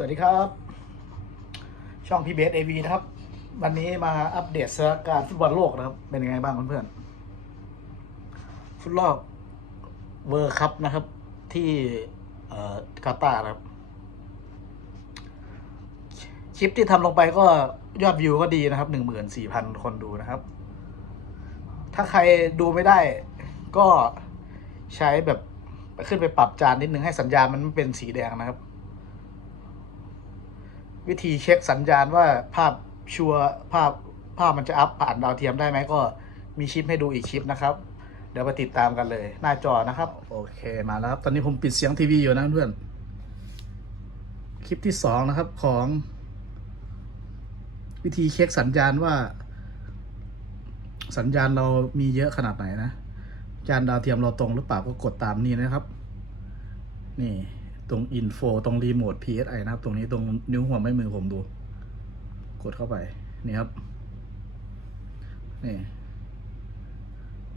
สวัสดีครับ ช่องพีเบสเอวีนะครับ วันนี้มาอัปเดตสถานการณ์ฟุตบอลโลกนะครับ เป็นยังไงบ้างเพื่อนๆฟุตบอลเวอร์คัพนะครับ ที่กาตาร์นะครับ คลิปที่ทำลงไปก็ยอดวิวก็ดีนะครับหนึ่งหมื่นสี่พันคนดูนะครับ ถ้าใครดูไม่ได้ ก็ใช้แบบขึ้นไปปรับจานนิดนึงให้สัญญาณมันเป็นสีแดงนะครับ วิธีเช็คสัญญาณว่าภาพชัวภาพภาพมันจะอัพผ่านดาวเทียมได้ไหมก็มีคลิปให้ดูอีกคลิปนะครับ เดี๋ยวไปติดตามกันเลยหน้าจอนะครับ โอเคมาแล้วครับ ตอนนี้ผมปิดเสียงทีวีอยู่นะเพื่อน คลิปที่สองนะครับของ วิธีเช็คสัญญาณว่า สัญญาณเรามีเยอะขนาดไหนนะจานดาวเทียมเราตรงหรือเปล่าก็กดตามนี้นะครับ นี่ ตรงอินโฟตรงรีโมท PSI นะครับ ตรงนี้ตรงนิ้วหัวแม่มือผมดู กดเข้าไป นี่ครับ นี่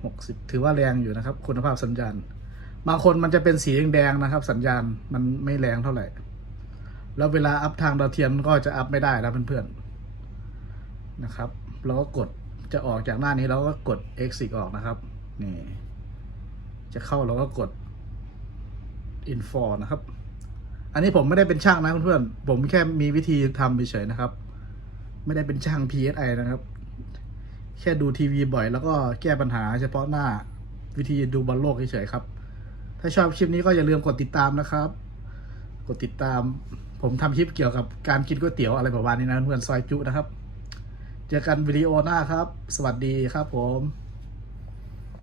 หกสิบถือว่าแรงอยู่นะครับ คุณภาพสัญญาณ บางคนมันจะเป็นสีแดงๆนะครับ สัญญาณมันไม่แรงเท่าไหร่ แล้วเวลาอัพทางดาวเทียมก็จะอัพไม่ได้นะเพื่อนๆนะครับเราก็กดจะออกจากหน้านี้เราก็กด exit ออกนะครับ นี่ จะเข้าเราก็กด info นะครับ อันนี้ผมไม่ได้เป็นช่างนะเพื่อนๆผมแค่มีวิธีทำเฉยๆนะครับ ไม่ได้เป็นช่าง PSI นะครับ แค่ดูทีวีบ่อย แล้วก็แก้ปัญหาเฉพาะหน้าวิธีดูบอลโลกเฉยๆครับ ถ้าชอบคลิปนี้ก็อย่าลืมกดติดตามนะครับ กดติดตาม ผมทำคลิปเกี่ยวกับการกินก๋วยเตี๋ยวอะไรประมาณนี้นะเพื่อนซอยจุนะครับ เจอกันวิดีโอหน้าครับ สวัสดีครับผม